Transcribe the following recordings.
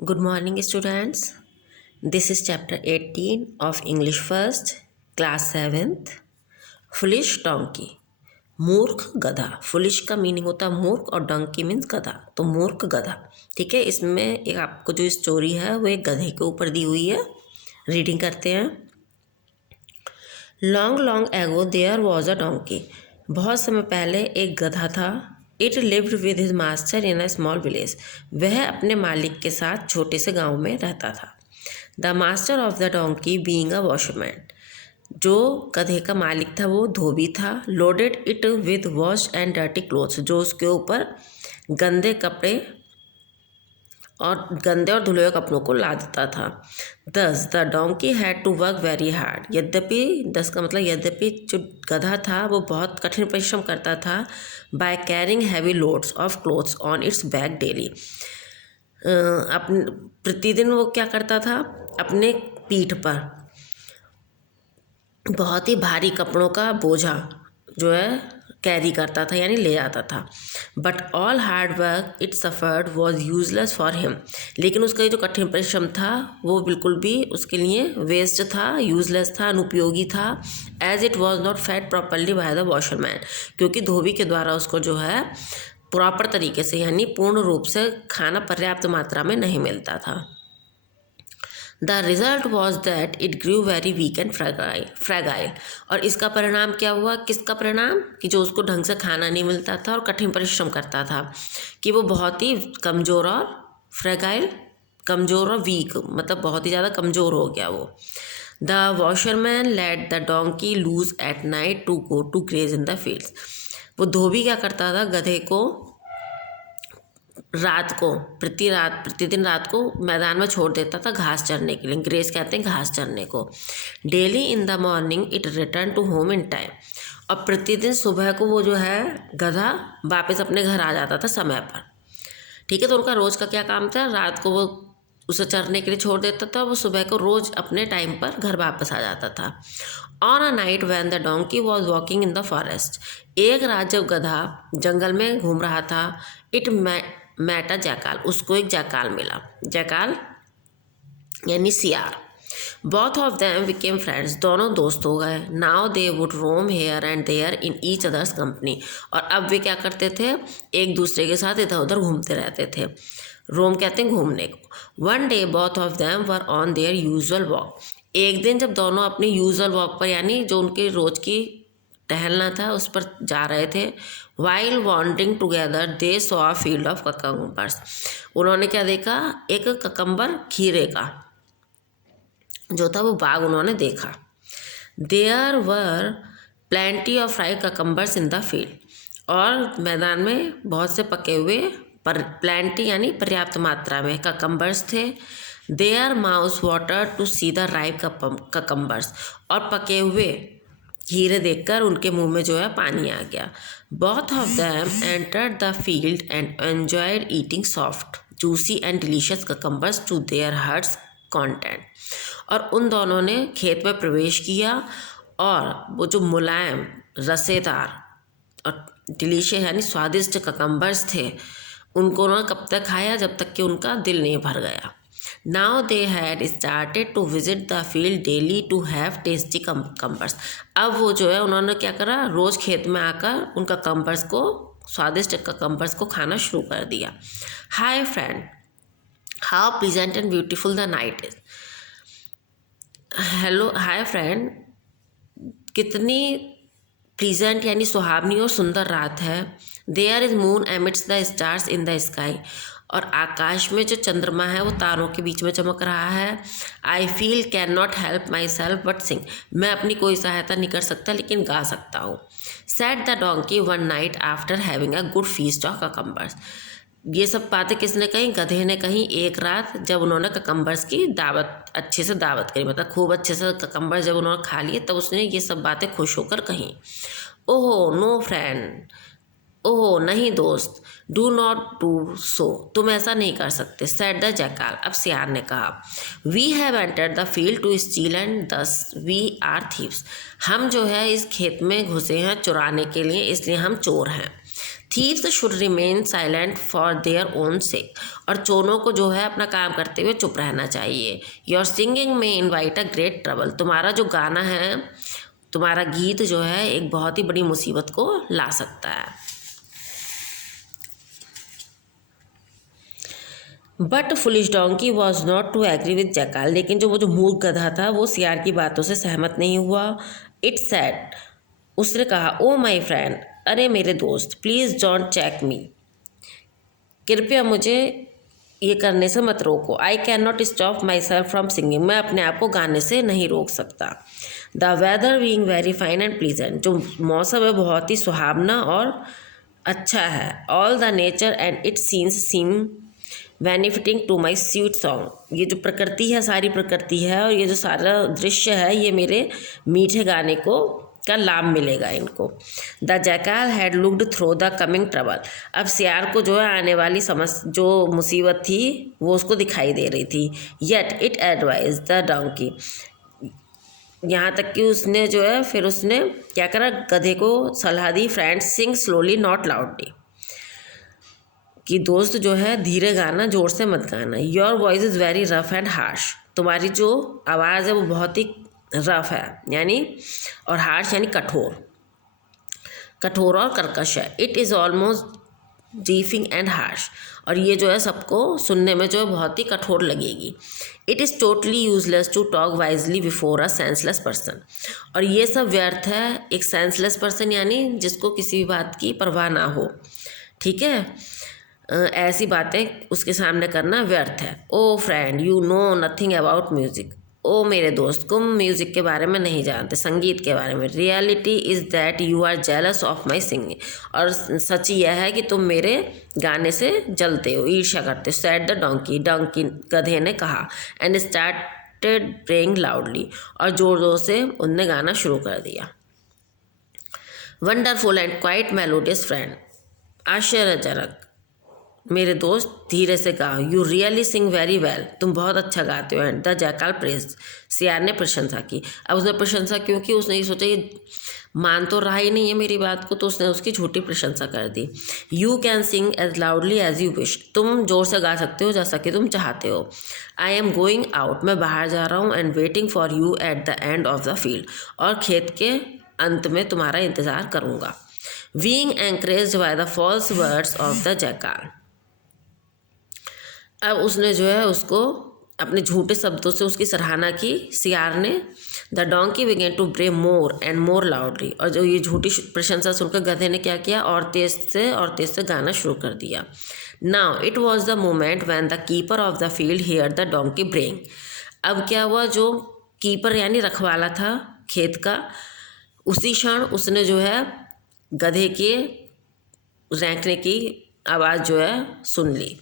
Good morning, students. This is chapter 18 of English First, class 7th. Foolish donkey. मूर्ख गधा. Foolish का meaning होता है मूर्ख और डंकी मीन्स गधा. तो मूर्ख गधा. ठीक है, इसमें एक आपको जो स्टोरी है वो एक गधे के ऊपर दी हुई है. रीडिंग करते हैं. Long long ago there was a donkey. बहुत समय पहले एक गधा था. It lived with his master in a small village. वह अपने मालिक के साथ छोटे से गांव में रहता था. The master of the donkey being a washerman. जो गधे का मालिक था वो धोबी था. Loaded it with wash and dirty clothes. जो उसके ऊपर गंदे और धुले हुए कपड़ों को लाद देता था. Thus the donkey had to work very hard. यद्यपि जो गधा था वो बहुत कठिन परिश्रम करता था. By carrying heavy loads of clothes on it's back daily. प्रतिदिन वो क्या करता था, अपने पीठ पर बहुत ही भारी कपड़ों का बोझा जो है कैरी करता था, यानी ले जाता था. But all hard work it suffered was useless for him. लेकिन उसका जो कठिन परिश्रम था वो बिल्कुल भी उसके लिए वेस्ट था, यूजलेस था, अनुपयोगी था. As it was not fed properly by the washerman. क्योंकि धोबी के द्वारा उसको जो है प्रॉपर तरीके से यानी पूर्ण रूप से खाना पर्याप्त मात्रा में नहीं मिलता था. The result was that it grew very weak and fragile. और इसका परिणाम क्या हुआ, किसका परिणाम, कि जो उसको ढंग से खाना नहीं मिलता था और कठिन परिश्रम करता था, कि वो बहुत ही कमज़ोर और फ्रैगाइल, कमज़ोर और वीक, मतलब बहुत ही ज़्यादा कमज़ोर हो गया वो. The washerman let the donkey loose at night to go to graze in the fields. वो धोबी क्या करता था, गधे को प्रतिदिन रात को मैदान में छोड़ देता था घास चरने के लिए. ग्रेस कहते हैं घास चरने को. Daily in the morning it return to home in time. और प्रतिदिन सुबह को वो जो है गधा वापस अपने घर आ जाता था समय पर. ठीक है, तो उनका रोज़ का क्या काम था, रात को वो उसे चरने के लिए छोड़ देता था, वो सुबह को रोज़ अपने टाइम पर घर वापस आ जाता था. On a night when the donkey was walking in the forest. एक रात जब गधा जंगल में घूम रहा था, इट मैट अ जैकाल. उसको एक जैकाल मिला. जैकाल यानी सियार. Both of them became friends. दोनों दोस्त हो गए. Now they would roam here and there in each others company. और अब वे क्या करते थे, एक दूसरे के साथ इधर उधर घूमते रहते थे. रोम कहते हैं घूमने को. One day both of them were on their usual walk. एक दिन जब दोनों अपने यूजुअल वॉक पर यानी जो उनके रोज की टहलना था उस पर जा रहे थे. While wandering together they saw a field of cucumbers. उन्होंने क्या देखा, एक ककम्बर खीरे का जो था वो बाग उन्होंने देखा. There were plenty of fried cucumbers in the field. और मैदान में बहुत से पके हुए प्लेंटी यानी पर्याप्त मात्रा में ककम्बर्स थे. Their mouths water to see the ripe cucumbers. और पके हुए खीरे देखकर उनके मुंह में जो है पानी आ गया. Both of them entered the field and enjoyed eating soft juicy and delicious cucumbers to their hearts content. और उन दोनों ने खेत में प्रवेश किया और वो जो मुलायम, रसेदार और डिलीशियस यानी स्वादिष्ट ककम्बर्स थे उनको उन्होंने कब तक खाया, जब तक कि उनका दिल नहीं भर गया. Now they had started to visit the field daily to have tasty cucumbers. अब वो जो है उन्होंने क्या करा, रोज़ खेत में आकर उन ककम्बर्स को, स्वादिष्ट ककम्बर्स को खाना शुरू कर दिया. Hi friend, how pleasant and beautiful the night is. Hello, hi friend, कितनी प्लीजेंट यानी सुहावनी और सुंदर रात है. There is moon emits the stars in the sky. और आकाश में जो चंद्रमा है वो तारों के बीच में चमक रहा है. I feel can not help myself but sing. मैं अपनी कोई सहायता नहीं कर सकता लेकिन गा सकता हूँ. Said the donkey one night after having a good feast of cucumbers. ये सब बातें किसने कही, गधे ने कही. एक रात जब उन्होंने ककम्बर्स की दावत, अच्छे से दावत करी, मतलब खूब अच्छे से ककम्बर्स जब उन्होंने खा लिए तब उसने ये सब बातें खुश होकर कही. ओहो नो फ्रेंड, ओहो नहीं दोस्त. डू नॉट डू सो, तुम ऐसा नहीं कर सकते. Said the jackal. अब सियार ने कहा. We have entered the field to steal and thus we are thieves. हम जो है इस खेत में घुसे हैं चुराने के लिए, इसलिए हम चोर हैं. Thieves should remain silent for their own सेक, और चोरों को जो है अपना काम करते हुए चुप रहना चाहिए। योर सिंगिंग में इनवाइट अ ग्रेट ट्रबल, तुम्हारा जो गाना है, तुम्हारा गीत जो है एक बहुत ही बड़ी मुसीबत को ला सकता है। But foolish donkey was not to agree with jackal, लेकिन जो वो मूर्ख गधा था वो सियार की बातों से सहमत नहीं हुआ। इट सेड, उसने कहा, ओ माई फ्रेंड, अरे मेरे दोस्त, प्लीज़ डोंट चेक मी, कृपया मुझे ये करने से मत रोको। I can not stop myself from singing, मैं अपने आप को गाने से नहीं रोक सकता। The weather being very fine and pleasant, जो मौसम है बहुत ही सुहावना और अच्छा है। All the nature and it seems seem benefiting to my sweet song, ये जो प्रकृति है, सारी प्रकृति है, और ये जो सारा दृश्य है, ये मेरे मीठे गाने को का लाभ मिलेगा इनको। The jackal had looked through the coming trouble, अब सियार को जो है आने वाली जो मुसीबत थी वो उसको दिखाई दे रही थी। Yet it advise the donkey, यहाँ तक कि उसने जो है फिर उसने क्या करा, गधे को सलाह दी, friends sing slowly not loudly, कि दोस्त जो है धीरे गाना, जोर से मत गाना। Your voice is very rough and harsh, तुम्हारी जो आवाज़ है वो बहुत ही रफ है, यानी, और हार्श यानी कठोर, कठोर और कर्कश है। It is almost deafening and harsh, और ये जो है सबको सुनने में जो है बहुत ही कठोर लगेगी। It is totally useless to talk wisely before a senseless person, और ये सब व्यर्थ है एक सेंसलेस पर्सन, यानी जिसको किसी भी बात की परवाह ना हो, ठीक है, ऐसी बातें उसके सामने करना व्यर्थ है। Oh friend, you know nothing about music, ओ मेरे दोस्त, तुम म्यूज़िक के बारे में नहीं जानते, संगीत के बारे में। Reality is that you are jealous of my singing, और सच यह है कि तुम मेरे गाने से जलते हो, ईर्ष्या करते हो। सैड द डोंकी, डोंकी गधे ने कहा। एंड स्टार्टेड प्रेइंग लाउडली, और ज़ोर ज़ोर से उनने गाना शुरू कर दिया। Wonderful and quite melodious friend, आश्चर्यजनक मेरे दोस्त, धीरे से गा। You really Singh very well, तुम बहुत अच्छा गाते हो। एंड द जैकाल प्रेज, सियार ने प्रशंसा की। अब उसने प्रशंसा क्यों की, उसने ये सोचा ये मान तो रहा ही नहीं है मेरी बात को, तो उसने उसकी झूठी प्रशंसा कर दी। You can sing as loudly as you wish, तुम जोर से गा सकते हो जैसा कि तुम चाहते हो। आई एम गोइंग आउट, मैं बाहर जा रहा हूँ। And waiting for you at the end of the field, और खेत के अंत में तुम्हारा इंतज़ार करूँगा। Being encouraged by the false words of the jackal, अब उसने जो है उसको अपने झूठे शब्दों से उसकी सराहना की, सियार ने। द डोंकी बिगेन टू ब्रे मोर एंड मोर लाउडली, और जो ये झूठी प्रशंसा सुनकर गधे ने क्या किया, और तेज से गाना शुरू कर दिया। Now it was the moment when the keeper of the field hear the donkey braying, अब क्या हुआ, जो कीपर यानी रखवाला था खेत का, उसी क्षण उसने जो है गधे के रैंकने की आवाज़ जो है सुन ली।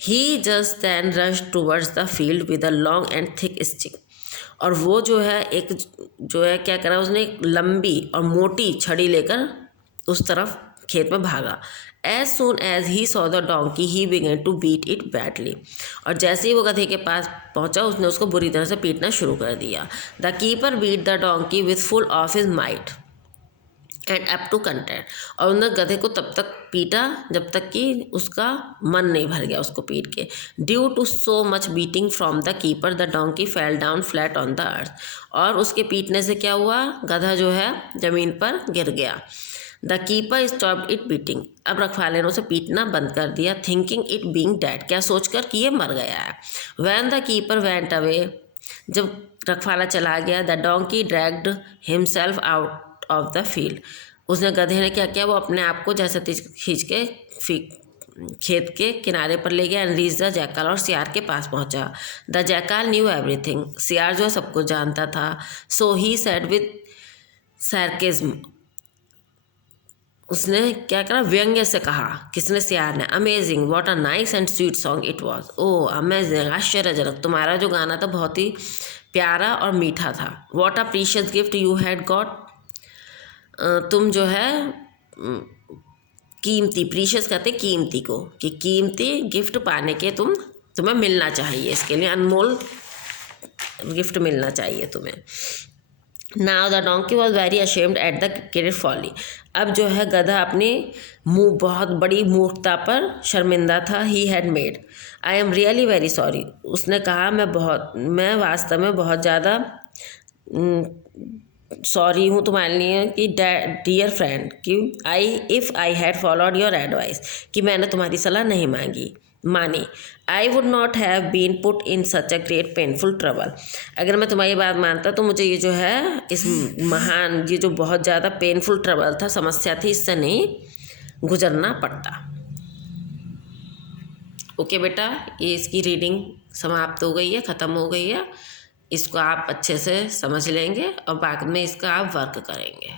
He just then rushed towards the field with a long and thick stick, और वो जो है एक जो है क्या करा, उसने एक लंबी और मोटी छड़ी लेकर उस तरफ खेत में भागा। As soon as he saw the donkey, he began to beat it badly, और जैसे ही वो गधे के पास पहुंचा उसने उसको बुरी तरह से पीटना शुरू कर दिया। The keeper beat the donkey with full of his might and up to content, और उन्होंने गधे को तब तक पीटा जब तक कि उसका मन नहीं भर गया उसको पीट के। Due to so much beating from the keeper the donkey fell down flat on the earth, और उसके पीटने से क्या हुआ, गधा जो है ज़मीन पर गिर गया। The keeper stopped it beating, अब रखवाले ने उसे पीटना बंद कर दिया। थिंकिंग इट बीइंग डेड, क्या सोचकर कि ये मर गया है। When the keeper went away, जब रखवाला चला गया, the donkey dragged himself out of the field, उसने गधे ने क्या किया, वो अपने आप को जैसे खींच के खेत के किनारे पर ले गया। एंड रीच द जैकाल, और सियार के पास पहुंचा। द जैकाल न्यू एवरीथिंग, सियार जो है सब कुछ जानता था। सो ही सेड विद सार्केज्म, उसने क्या करा, व्यंग्य से कहा। किसने, सियार ने। Amazing, what a nice and sweet song it was, oh amazing, आश्चर्यजनक, तुम्हारा जो गाना था बहुत ही प्यारा और मीठा था। What a precious gift you had got, तुम जो है कीमती, प्रीशियस कहते हैं कीमती को, कि कीमती गिफ्ट पाने के तुम्हें मिलना चाहिए, इसके लिए अनमोल गिफ्ट मिलना चाहिए तुम्हें। Now the donkey was very ashamed at the great folly. अब जो है गधा अपनी मुँह बहुत बड़ी मूर्खता पर शर्मिंदा था। He had made, I am really very sorry. उसने कहा मैं वास्तव में बहुत ज़्यादा सॉरी हूँ तुम्हारे लिए कि डियर फ्रेंड कि if I had followed your advice, कि मैंने तुम्हारी सलाह नहीं मानी। I would not have been put in such a great painful trouble. अगर मैं तुम्हारी बात मानता तो मुझे ये जो है इस ये जो बहुत ज़्यादा पेनफुल ट्रबल था, समस्या थी, इससे नहीं गुजरना पड़ता। ओके बेटा, ये इसकी रीडिंग समाप्त हो गई है, ख़त्म हो गई है। इसको आप अच्छे से समझ लेंगे और बाद में इसका आप वर्क करेंगे।